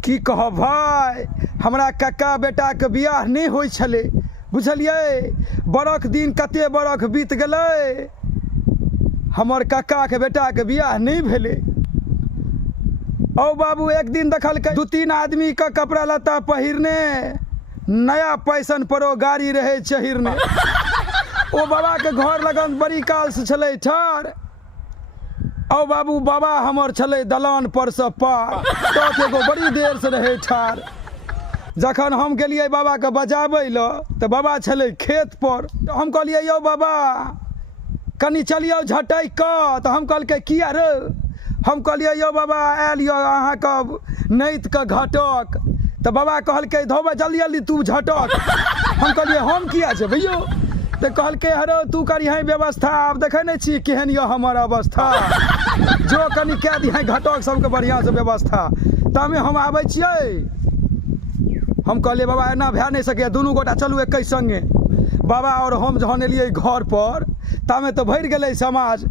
की कह भाई, हमरा कक्का बेटा के बियाह नहीं होई छले, बुझलिए। बरख दिन कते बरख बीत गए, हमर कक्का के बेटा के बियाह नहीं भेले। औ बाबू एक दिन देखल के 2-3 आदमी का कपड़ा लत्ता पहिरने, नया पैसन परो गाड़ी रहे चहिरने। ओ बाबा के घर लगन बड़ी काल से छले ठार। औ बाबू बाबा हमर छले दलान पर से पार, तो एगो बड़ी देर से रहे ठार। जखन हम गेलिए बाबा के बजाबै ल तो बाबा छले खेत पर। तो हम कहलिए यौ बाबा कनी चलियो झटै क। तो हम कहलकै किया रे? हम कहलिए यौ बाबा आयल यो अहाँ के नैत के घटक। तो बाबा कहलकै धोबे जल्दी जल्दी तू झटक। हम कहलिए हम किया छै भैयो? तो कहलकै हरो तू करिहे व्यवस्था, आब देखे नहीं छी केहन यो हमर अवस्था, जो कनी कह दिहे घटक सबके बढ़िया से व्यवस्था। तामे हम आबै छियै। हम कहलिए बाबा एना भए नहीं सके, दुनू गोटा चलू एक संगे। बाबा और हम जहन एलिए घर पर, तामे तो भर गेलै समाज।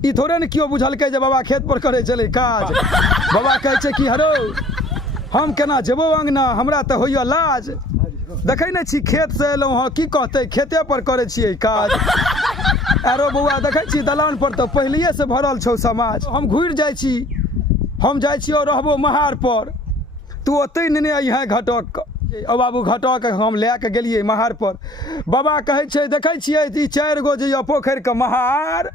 ई थोड़े ने कियो बुझलकै जे बाबा खेत पर करे चले काज। बाबा कहै छै कि हरो हम केना जेबो अंगना, हमरा तो होइया लाज। देखे नहीं छी खेत से एलहुँ हँ, की कहते खेते पर करे छियै काज। आरो बौआ देखे छी दलान पर तो पहले से भरल छौ समाज। हम घुर जाइ छी, हम जाइ छी और रहबो महार पर, तू ओते नेने अइहे घटक। ओ बाबू घटक हम लए के गेलिए महार पर। बाबा कहै छै देखे छियै ई 4 गो जे पोखरि के महार,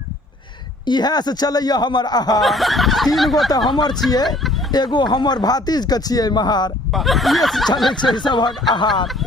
इहे से चलैया हमर आहार। 3 गो तो हमर छियै, एगो हमर भातिज के छियै महार, इहे से चलै छै सबहक आहार।